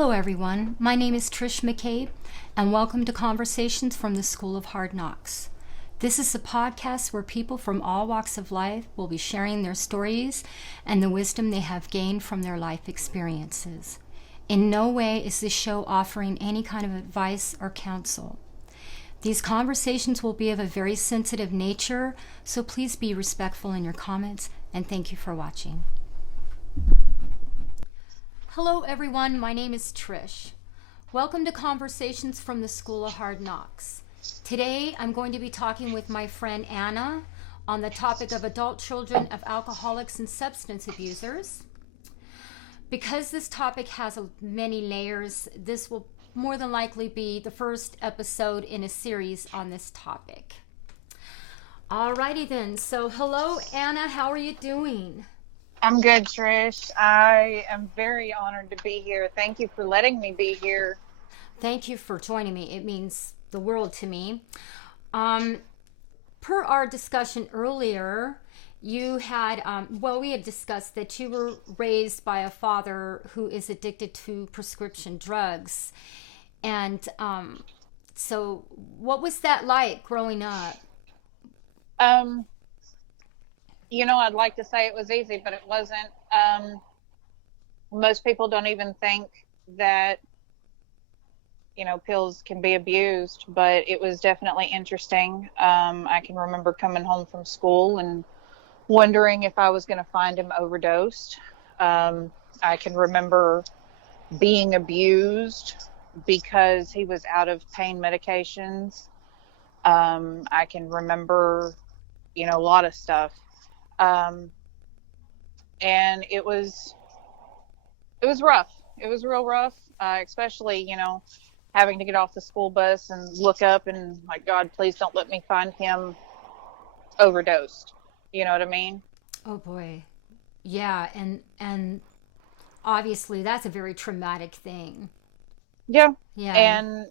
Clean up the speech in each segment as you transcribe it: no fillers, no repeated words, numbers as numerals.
Hello, everyone. My name is Trish McCabe, and welcome to Conversations from the School of Hard Knocks. This is a podcast where people from all walks of life will be sharing their stories and the wisdom they have gained from their life experiences. In no way is this show offering any kind of advice or counsel. These conversations will be of a very sensitive nature, so please be respectful in your comments, and thank you for watching. Hello, everyone. My name is Trish. Welcome to Conversations from the School of Hard Knocks. Today, I'm going to be talking with my friend Anna on the topic of adult children of alcoholics and substance abusers. Because this topic has many layers, this will more than likely be the first episode in a series on this topic. Alrighty then. So, hello, Anna. How are you doing? I'm good, Trish. I am very honored to be here. Thank you for letting me be here. Thank you for joining me. It means the world to me. Per our discussion earlier, you had, we had discussed that you were raised by a father who is addicted to prescription drugs. And so what was that like growing up? I'd like to say it was easy, but it wasn't. Most people don't even think that, pills can be abused, but it was definitely interesting. I can remember coming home from school and wondering if I was going to find him overdosed. I can remember being abused because he was out of pain medications. I can remember, a lot of stuff. And it was rough. It was real rough, especially, having to get off the school bus and look up and, my God, please don't let me find him overdosed. You know what I mean? Oh boy. Yeah. And obviously that's a very traumatic thing. Yeah. Yeah. And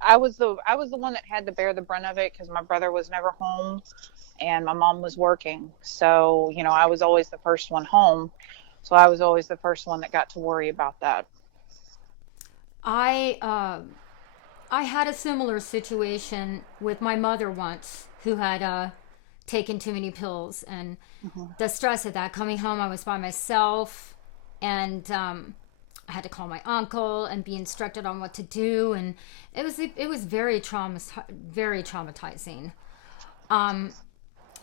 I was the one that had to bear the brunt of it because my brother was never home and my mom was working. So, I was always the first one home. So I was always the first one that got to worry about that. I had a similar situation with my mother once who had taken too many pills, and the stress of that. Coming home, I was by myself, and I had to call my uncle and be instructed on what to do, and it was very traumatizing.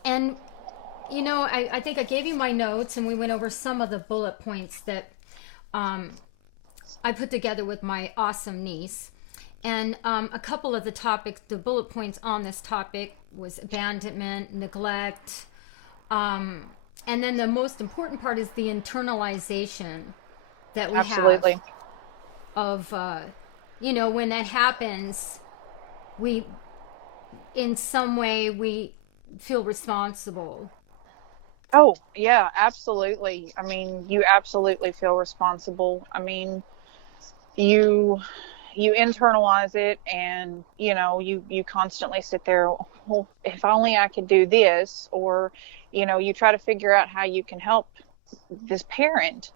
And I think I gave you my notes, and we went over some of the bullet points that I put together with my awesome niece. And a couple of the bullet points on this topic was abandonment, neglect, and then the most important part is the internalization that we Absolutely. have of, when that happens, we, in some way, we feel responsible. Oh, yeah, absolutely. I mean, you absolutely feel responsible. I mean, you internalize it, and you constantly sit there, well, if only I could do this, or you try to figure out how you can help this parent,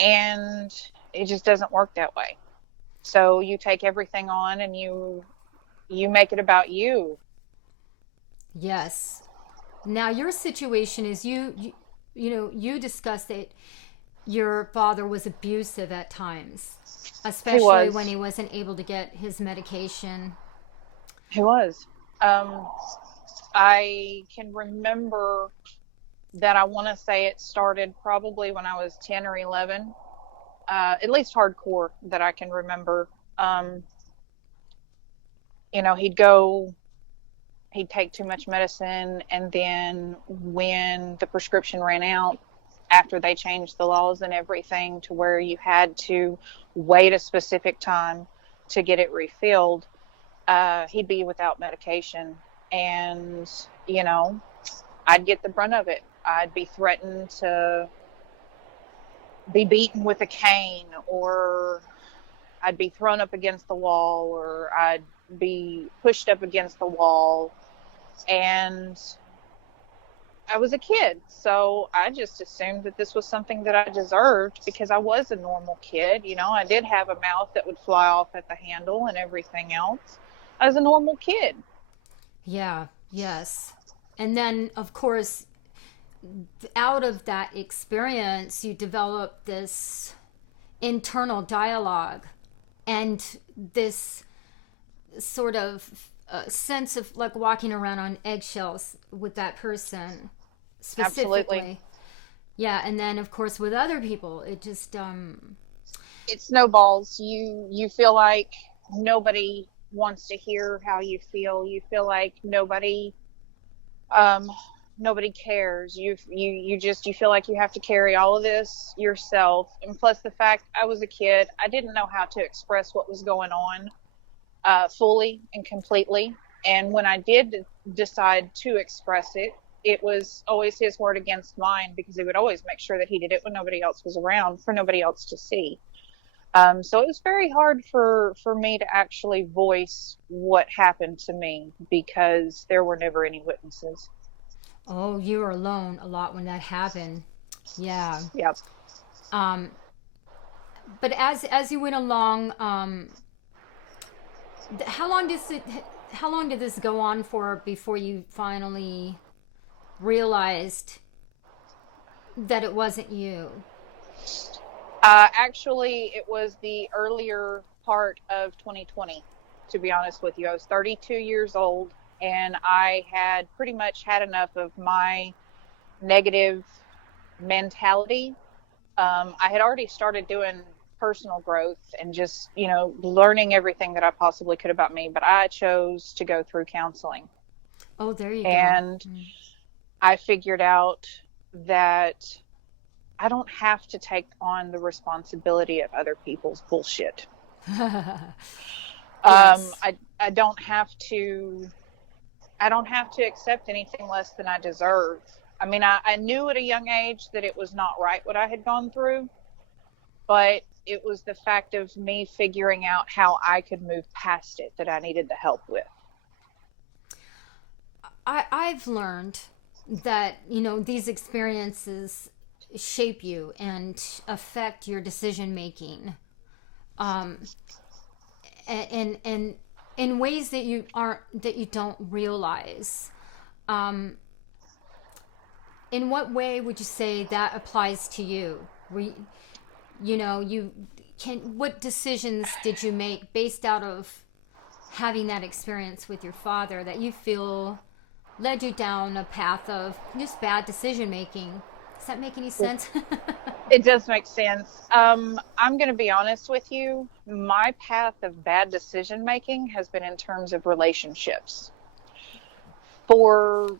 and it just doesn't work that way. So you take everything on and you make it about you. Yes. Now your situation is you discussed that your father was abusive at times, especially when he wasn't able to get his medication. He was. I can remember that I want to say it started probably when I was 10 or 11, at least hardcore that I can remember. He'd take too much medicine, and then when the prescription ran out, after they changed the laws and everything to where you had to wait a specific time to get it refilled, he'd be without medication. And, I'd get the brunt of it. I'd be threatened to be beaten with a cane, or I'd be thrown up against the wall, or I'd be pushed up against the wall. And I was a kid, so I just assumed that this was something that I deserved because I was a normal kid. You know, I did have a mouth that would fly off at the handle and everything else. I was a normal kid. Yeah, yes. And then, of course, out of that experience, you develop this internal dialogue and this sort of sense of like walking around on eggshells with that person Absolutely. specifically. Yeah, and then of course with other people, it just It snowballs. You feel like nobody wants to hear how you feel. You feel like um nobody cares. You feel like you have to carry all of this yourself. And plus the fact I was a kid, I didn't know how to express what was going on fully and completely. And when I did decide to express it, it was always his word against mine because he would always make sure that he did it when nobody else was around for nobody else to see. So it was very hard for me to actually voice what happened to me because there were never any witnesses. oh, you were alone a lot when that happened. Yeah. Yep. Um but as you went along, how long does it how long did this go on for before you finally realized that it wasn't you? Actually, it was the earlier part of 2020, to be honest with you. I was 32 years old and I had pretty much had enough of my negative mentality. I had already started doing personal growth and just, learning everything that I possibly could about me, but I chose to go through counseling. Oh, there you go. And I figured out that I don't have to take on the responsibility of other people's bullshit. Um, Yes. I I don't have to I don't have to accept anything less than I deserve. I mean, I knew at a young age that it was not right what I had gone through, but it was the fact of me figuring out how I could move past it that I needed the help with. I've learned that, these experiences shape you and affect your decision making. Um, and in ways that you don't realize. Um, in what way would you say that applies to you? You can what decisions did you make based out of having that experience with your father that you feel led you down a path of just bad decision making? Does that make any sense? It does make sense. I'm going to be honest with you. My path of bad decision making has been in terms of relationships. For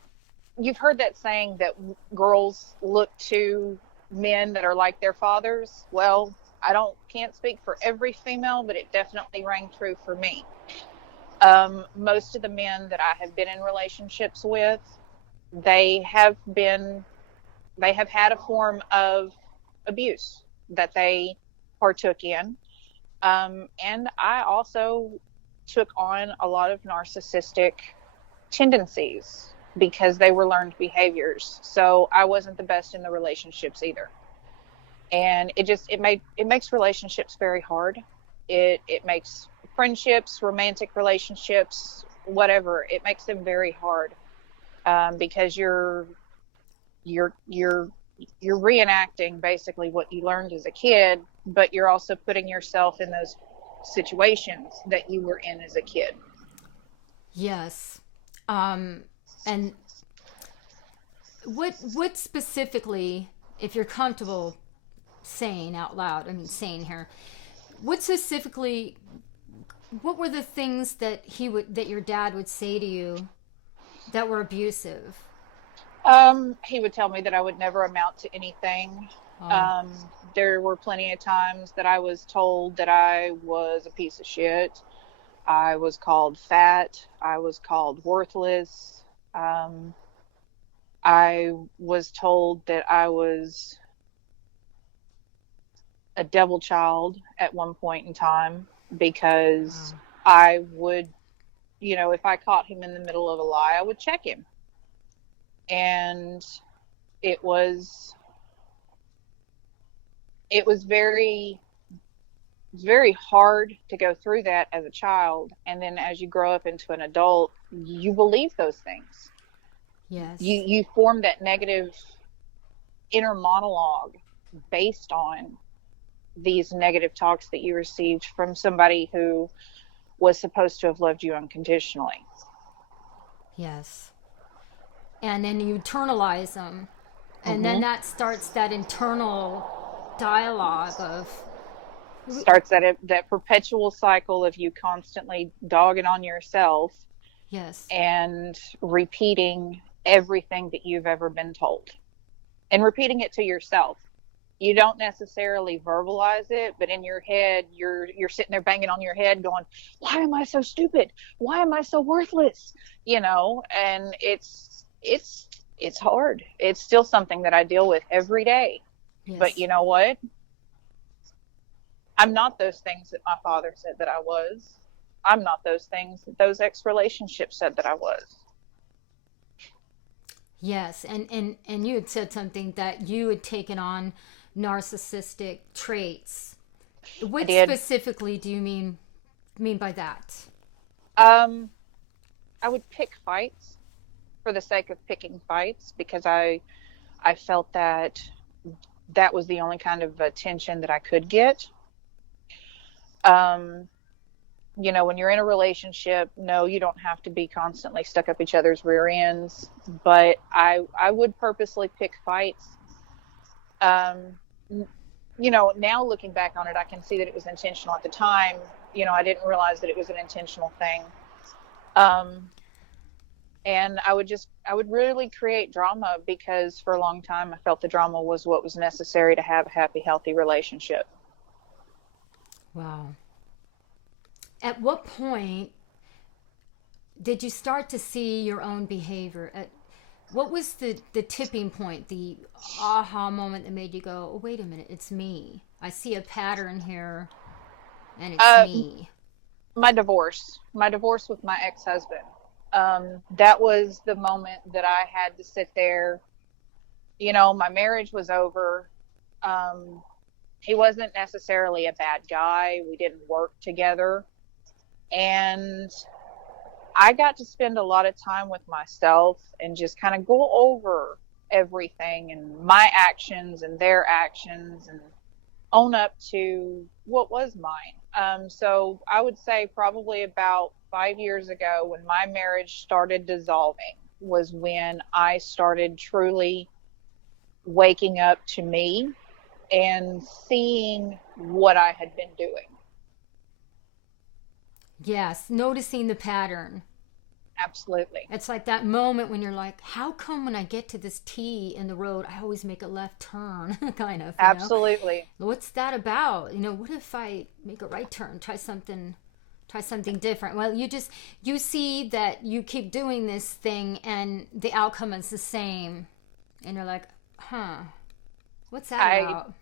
You've heard that saying that girls look to men that are like their fathers. Well, I don't can't speak for every female, but it definitely rang true for me. Most of the men that I have been in relationships with, they have been they have had a form of abuse that they partook in. And I also took on a lot of narcissistic tendencies because they were learned behaviors. So I wasn't the best in the relationships either. And it makes relationships very hard. It makes friendships, romantic relationships, whatever, it makes them very hard because you're you're you're reenacting basically what you learned as a kid, but you're also putting yourself in those situations that you were in as a kid. Yes. And what specifically, if you're comfortable saying out loud, I mean saying here, what specifically, what were the things that your dad would say to you that were abusive? He would tell me that I would never amount to anything. Oh, Um, there were plenty of times that I was told that I was a piece of shit. I was called fat. I was called worthless. Um, I was told that I was a devil child at one point in time because wow. I would, if I caught him in the middle of a lie, I would check him. And it was it was very hard to go through that as a child, and then as you grow up into an adult, you believe those things. Yes. You form that negative inner monologue based on these negative talks that you received from somebody who was supposed to have loved you unconditionally. Yes. And then you internalize them. And then Hmm. that starts that internal dialogue of, Starts that perpetual cycle of you constantly dogging on yourself yes, and repeating everything that you've ever been told, and repeating it to yourself. You don't necessarily verbalize it, but in your head, you're sitting there banging on your head, going, "Why am I so stupid? Why am I so worthless?" And it's hard. It's still something that I deal with every day. But yes, you know what? I'm not those things that my father said that I was. I'm not those things that those ex relationships said that I was. yes. And you had said something that you had taken on narcissistic traits. I What did. specifically do you mean by that? Um, I would pick fights for the sake of picking fights because I felt that that was the only kind of attention that I could get. Um, when you're in a relationship, no, you don't have to be constantly stuck up each other's rear ends, but I would purposely pick fights. Um, now looking back on it, I can see that it was intentional at the time. I didn't realize that it was an intentional thing. Um, and I would really create drama because for a long time I felt the drama was what was necessary to have a happy, healthy relationship. Wow. At what point did you start to see your own behavior? What was the tipping point, the aha moment that made you go, oh, wait a minute, it's me. I see a pattern here and it's Uh, me. my divorce with my ex-husband. That was the moment that I had to sit there. My marriage was over. Um, he wasn't necessarily a bad guy. We didn't work together. And I got to spend a lot of time with myself and just kind of go over everything and my actions and their actions and own up to what was mine. So I would say probably about 5 years ago, when my marriage started dissolving, was when I started truly waking up to me and seeing what I had been doing. Yes, noticing the pattern. Absolutely. It's like that moment when you're like, how come when I get to this T in the road, I always make a left turn, kind of. Absolutely. What's that about? What if I make a right turn, try something different? Well, you see that you keep doing this thing and the outcome is the same. And you're like, huh, what's that I about?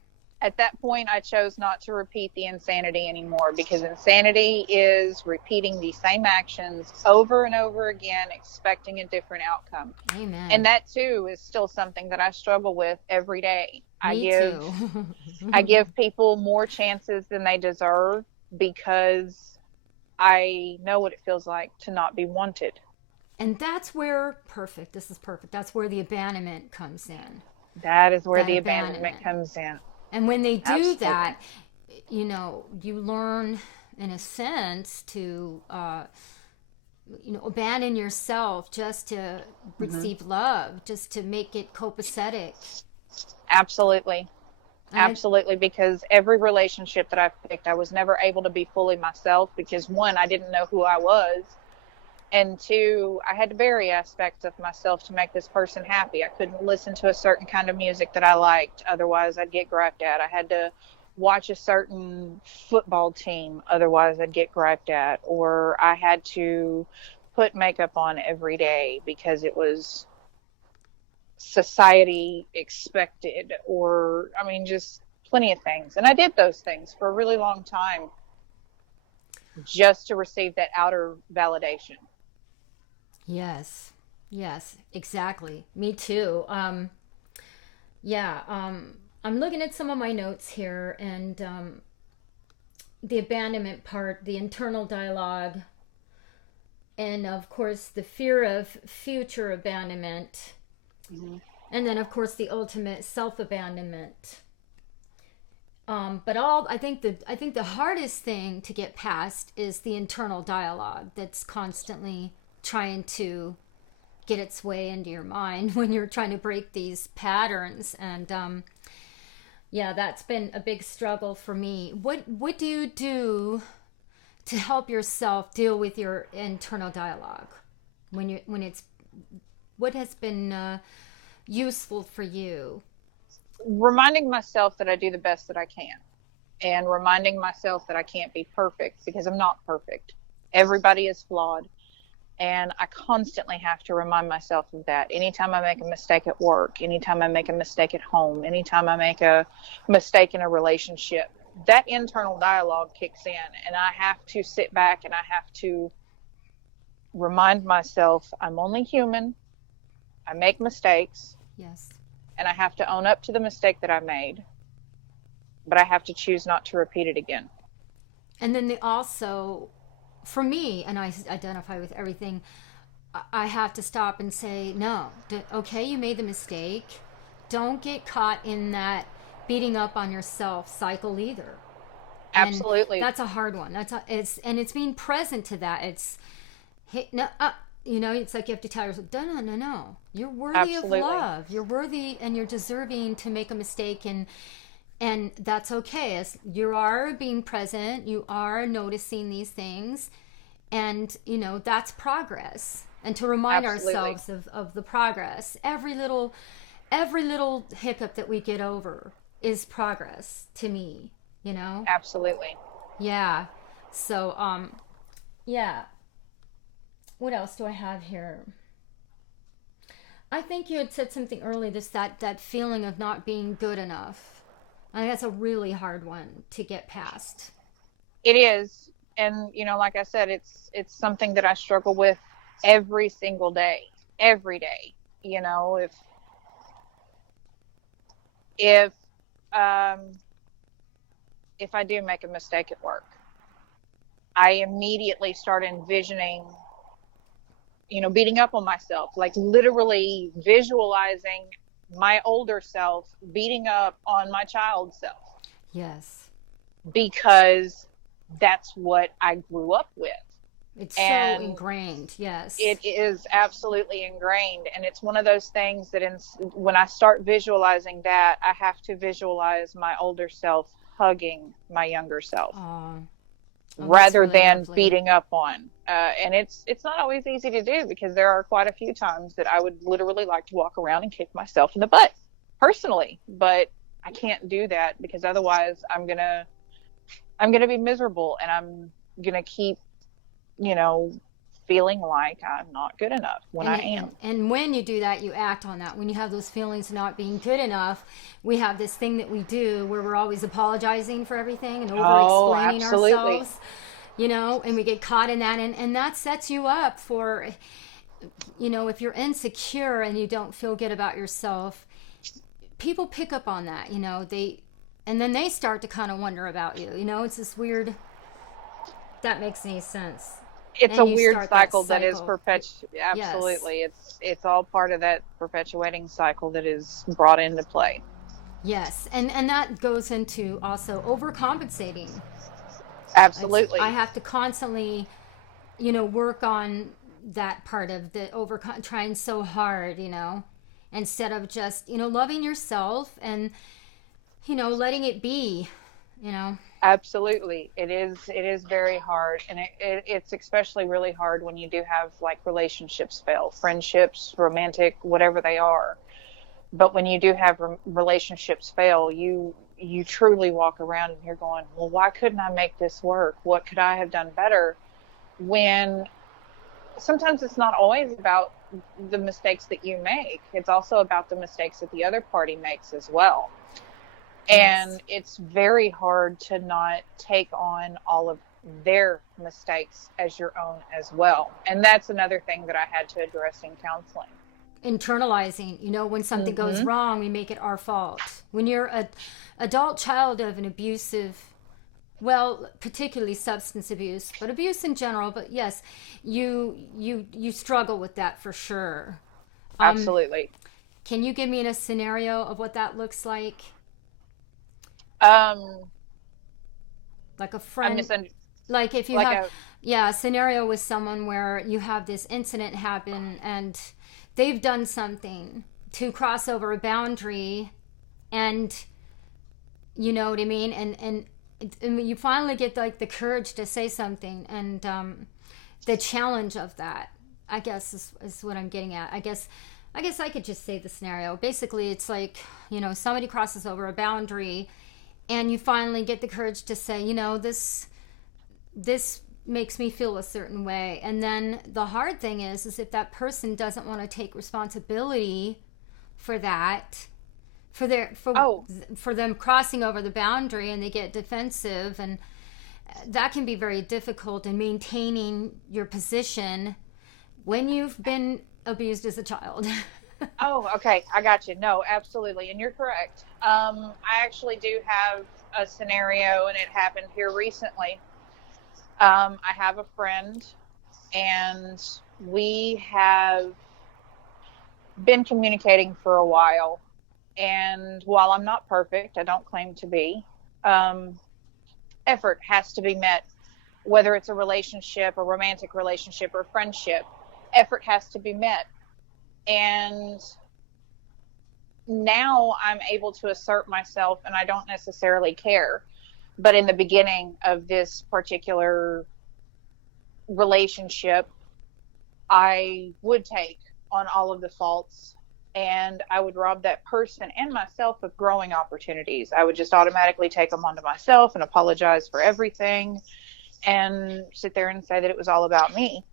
At that point, I chose not to repeat the insanity anymore because insanity is repeating the same actions over and over again, expecting a different outcome. And Amen. that too is still something that I struggle with every day. I Me give too. I give people more chances than they deserve because I know what it feels like to not be wanted. And that's where, perfect, this is perfect. That's where the abandonment comes in. That is where That the abandonment abandonment. comes in. And when they do Absolutely. that, you learn, in a sense, to, abandon yourself just to Hmm. receive love, just to make it copacetic. Absolutely. And I, Absolutely, because every relationship that I've picked, I was never able to be fully myself because one, I didn't know who I was, and two, I had to vary aspects of myself to make this person happy. I couldn't listen to a certain kind of music that I liked, otherwise I'd get griped at. I had to watch a certain football team, otherwise I'd get griped at, or I had to put makeup on every day because it was society expected, or I mean just plenty of things, and I did those things for a really long time just to receive that outer validation. yes. Yes, exactly. Me too. Yeah, I'm looking at some of my notes here, and the abandonment part, the internal dialogue, and of course, the fear of future abandonment, Mhm. and then, of course, the ultimate self abandonment. But all I think the hardest thing to get past is the internal dialogue that's constantly trying to get its way into your mind when you're trying to break these patterns. And yeah, that's been a big struggle for me. What do you do to help yourself deal with your internal dialogue when it's what has been useful for you? Reminding myself that I do the best that I can, and reminding myself that I can't be perfect because I'm not perfect. Everybody is flawed. And I constantly have to remind myself of that. Anytime I make a mistake at work, anytime I make a mistake at home, anytime I make a mistake in a relationship, that internal dialogue kicks in. And I have to sit back and I have to remind myself I'm only human. I make mistakes Yes. and I have to own up to the mistake that I made, but I have to choose not to repeat it again. And then they also, for me, and I identify with everything, I have to stop and say, no, okay, you made the mistake. Don't get caught in that beating up on yourself cycle either. And Absolutely. that's a hard one. It's being present to that. It's, hey, no, it's like you have to tell yourself, no, no, no, no. You're worthy of Absolutely. love. You're worthy and you're deserving to make a mistake, and that's okay. As you are being present, you are noticing these things, and that's progress. And to remind Absolutely. ourselves of the progress, every little hiccup that we get over is progress to me. You know, Absolutely. yeah. So yeah. What else do I have here? I think you had said something earlier. This that feeling of not being good enough. I think that's a really hard one to get past. It is. And like I said, it's something that I struggle with every single day, every day. you know if if um if I do make a mistake at work, I immediately start envisioning, beating up on myself, like literally visualizing my older self beating up on my child self, Yes. because that's what I grew up with. It's so And ingrained. it Yes. is absolutely ingrained. And it's one of those things that when I start visualizing that, I have to visualize my older self hugging my younger self Oh, oh, that's rather really than lovely. beating up on. And it's not always easy to do, because there are quite a few times that I would literally like to walk around and kick myself in the butt personally, but I can't do that, because otherwise I'm gonna be miserable, and I'm gonna keep, you know, feeling like I'm not good enough when And, I it, and am. and when you do that, you act on that. When you have those feelings of not being good enough, we have this thing that we do where we're always apologizing for everything and over Oh, explaining absolutely. ourselves, and we get caught in that, and that sets you up for, if you're insecure and you don't feel good about yourself, people pick up on that, and then they start to kind of wonder about you. It's this weird, that makes any sense. It's a And you weird start that cycle that is cycle. Yes. absolutely. It's all part of that perpetuating cycle that is brought into play. Yes, and that goes into also overcompensating. I Absolutely. have to constantly, work on that part of the over trying so hard, instead of just, loving yourself and, letting it be, you know. Absolutely. It is very hard, and it's especially really hard when you do have like relationships fail, friendships, romantic, whatever they are. But when you do have relationships fail, you truly walk around and you're going, well, why couldn't I make this work? What could I have done better? When sometimes it's not always about the mistakes that you make, it's also about the mistakes that the other party makes as well. Yes. And it's very hard to not take on all of their mistakes as your own as well. And that's another thing that I had to address in counseling. Internalizing, when something goes Mm-hmm. wrong, we make it our fault. When you're a adult child of an abusive, well, particularly substance abuse, but abuse in general, but yes, you struggle with that for sure. um Absolutely. can you give me a scenario of what that looks like? Um, Like a I friend, misunderstood. like if you Like have, a yeah, a scenario with someone where you have this incident happen and they've done something to cross over a boundary, and you know what I mean, and you finally get like the courage to say something, and the challenge of that, I guess, is what I'm getting at. I guess I could just say the scenario. Basically, it's like, somebody crosses over a boundary, and you finally get the courage to say, this makes me feel a certain way. And then the hard thing is if that person doesn't want to take responsibility for that, for their oh, for them crossing over the boundary, and they get defensive, and that can be very difficult in maintaining your position when you've been abused as a child. oh, okay, I got you. No, absolutely, and you're correct. I actually do have a scenario, and it happened here recently. I have a friend, and we have been communicating for a while. And while I'm not perfect, I don't claim to be. Um, Effort has to be met, whether it's a relationship, a romantic relationship, or friendship. Effort has to be met, and now I'm able to assert myself, and I don't necessarily care. But in the beginning of this particular relationship, I would take on all of the faults, and I would rob that person and myself of growing opportunities. I would just automatically take them onto myself and apologize for everything and sit there and say that it was all about me.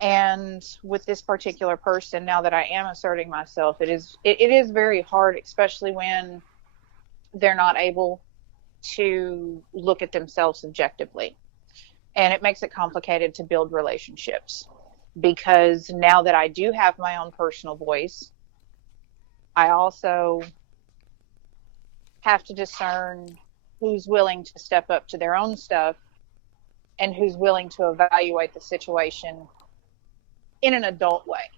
And with this particular person, now that I am asserting myself, it is very hard, especially when they're not able to look at themselves objectively. And it makes it complicated to build relationships, because now that I do have my own personal voice, I also have to discern who's willing to step up to their own stuff and who's willing to evaluate the situation in an adult way.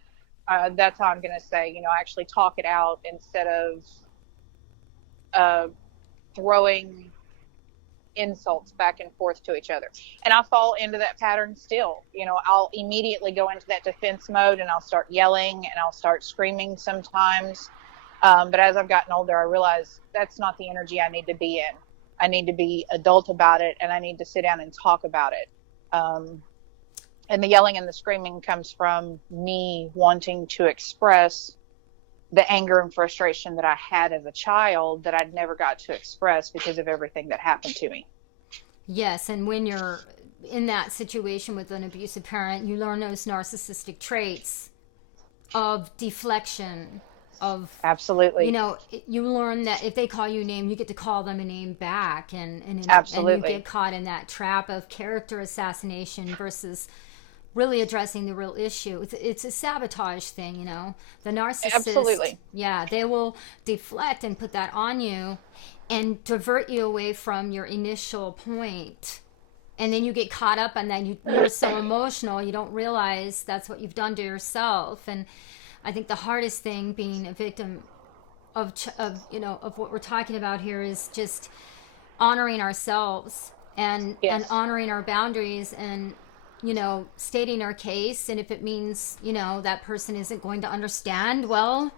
That's how I'm going to say, actually talk it out instead of uh, throwing insults back and forth to each other. And I fall into that pattern still. I'll immediately go into that defense mode, and I'll start yelling and I'll start screaming sometimes. But as I've gotten older, I realize that's not the energy I need to be in. I need to be adult about it, and I need to sit down and talk about it. And the yelling and the screaming comes from me wanting to express the anger and frustration that I had as a child that I'd never got to express because of everything that happened to me. Yes, and when you're in that situation with an abusive parent, you learn those narcissistic traits of deflection, of, Absolutely. you learn that if they call you a name, you get to call them a name back, and you get Absolutely. caught in that trap of character assassination versus really addressing the real issue. It's a sabotage thing, The narcissist, Absolutely. yeah, they will deflect and put that on you and divert you away from your initial point. And then you get caught up, and then you're so emotional, you don't realize that's what you've done to yourself. And I think the hardest thing being a victim of what we're talking about here is just honoring ourselves, and Yes. honoring our boundaries, and stating our case. And if it means that person isn't going to understand, well,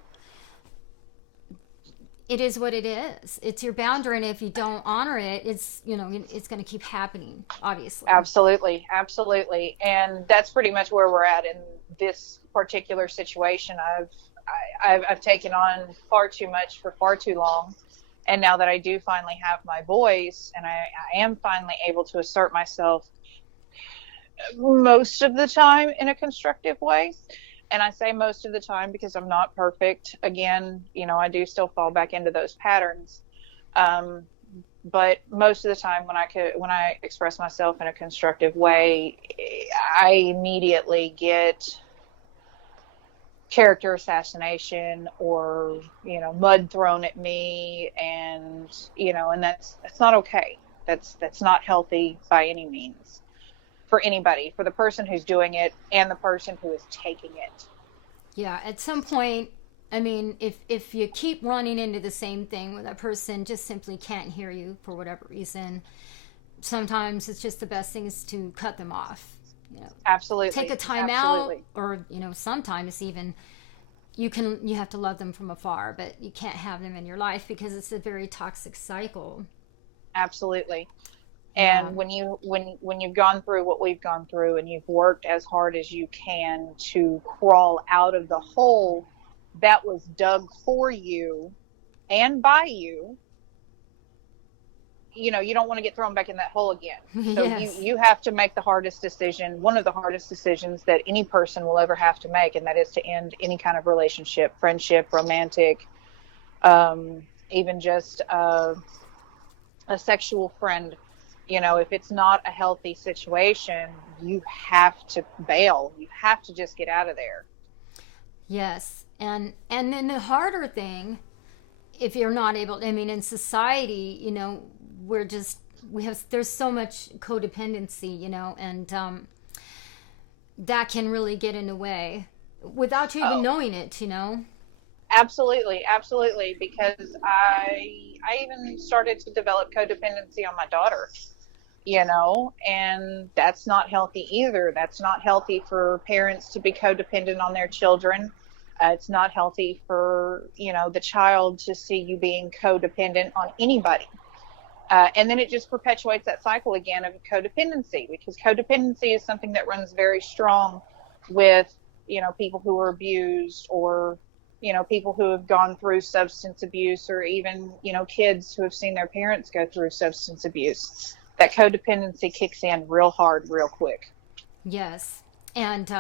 it is what it is. It's your boundary, and if you don't honor it, it's going to keep happening, obviously. Absolutely. Absolutely. And that's pretty much where we're at in this particular situation. I've taken on far too much for far too long. And now that I do finally have my voice, and I am finally able to assert myself most of the time in a constructive way. And I say most of the time because I'm not perfect. Again, I do still fall back into those patterns. Um, but most of the time when I express myself in a constructive way, I immediately get character assassination or mud thrown at me, and and that's not okay. That's not healthy by any means for anybody, for the person who's doing it and the person who is taking it. Yeah, at some point, I mean, if you keep running into the same thing where that person just simply can't hear you for whatever reason, sometimes it's just the best thing is to cut them off. You know, take a Absolutely, time out, absolutely, or sometimes even you have to love them from afar, but you can't have them in your life because it's a very toxic cycle. absolutely. Yeah. And when you've gone through what we've gone through, and you've worked as hard as you can to crawl out of the hole that was dug for you and by you, you don't want to get thrown back in that hole again. So you Yes. you have to make the hardest decision, one of the hardest decisions that any person will ever have to make, and that is to end any kind of relationship, friendship, romantic, even just a sexual friend. If it's not a healthy situation, you have to bail. You have to just get out of there. Yes. And then the harder thing, if you're not able, I mean, in society, we're just we have there's so much codependency, and that can really get in the way without you even Oh, knowing it. absolutely, absolutely. Because I even started to develop codependency on my daughter. And that's not healthy either. That's not healthy for parents to be codependent on their children. It's not healthy for the child to see you being codependent on anybody. And then it just perpetuates that cycle again of codependency, because codependency is something that runs very strong with people who are abused, or people who have gone through substance abuse, or even kids who have seen their parents go through substance abuse. That codependency kicks in real hard real quick. Yes. And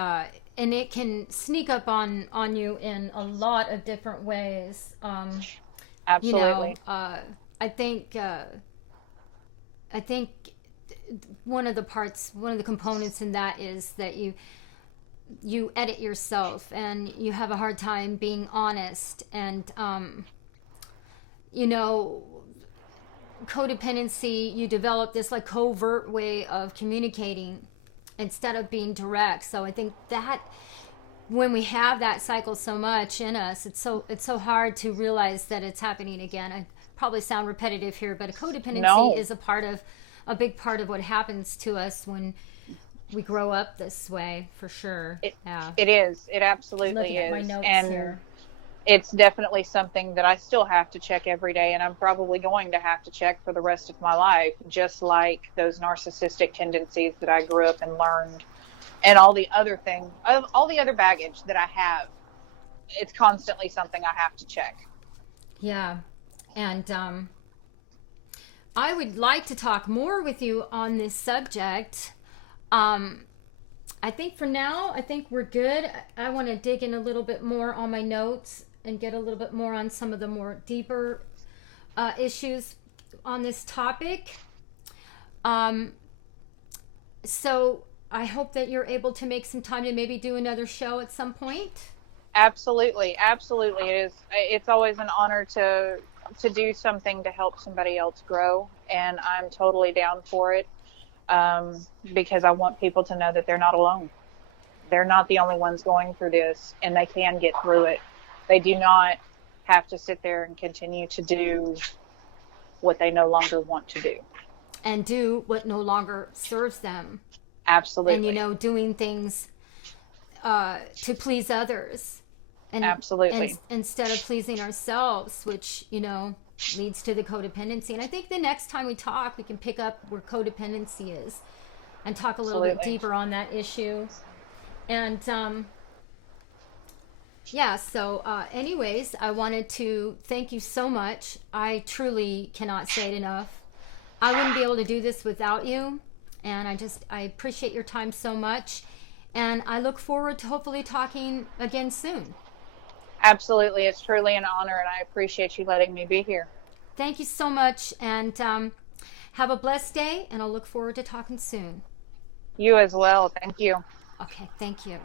it can sneak up on you in a lot of different ways. You know, Absolutely. uh, I think I think one of the components in that is that you edit yourself and you have a hard time being honest, and you know codependency, you develop this like covert way of communicating instead of being direct. So I think that when we have that cycle so much in us, it's so hard to realize that it's happening again. I probably sound repetitive here, but a codependency No, is a big part of what happens to us when we grow up this way, for sure. it Yeah. it is. It absolutely Looking at my is. notes And here. it's definitely something that I still have to check every day, and I'm probably going to have to check for the rest of my life, just like those narcissistic tendencies that I grew up and learned, and all the other baggage that I have. It's constantly something I have to check. Yeah. And I would like to talk more with you on this subject. Um, I think for now, I think we're good. I want to dig in a little bit more on my notes and get a little bit more on some of the more deeper issues on this topic. Um, so I hope that you're able to make some time to maybe do another show at some point. Absolutely, absolutely. It's always an honor to do something to help somebody else grow, and I'm totally down for it. Because I want people to know that they're not alone. They're not the only ones going through this, and they can get through it. They do not have to sit there and continue to do what they no longer want to do. And do what no longer serves them. And, Absolutely, doing things to please others, and absolutely, instead of pleasing ourselves, which leads to the codependency. And I think the next time we talk, we can pick up where codependency is and talk a little bit absolutely. deeper on that issue. And yeah, so anyways, I wanted to thank you so much. I truly cannot say it enough. I wouldn't be able to do this without you, and I appreciate your time so much, and I look forward to hopefully talking again soon. Absolutely. It's truly an honor, and I appreciate you letting me be here. Thank you so much, and have a blessed day, and I'll look forward to talking soon. You as well. Thank you. Okay, thank you.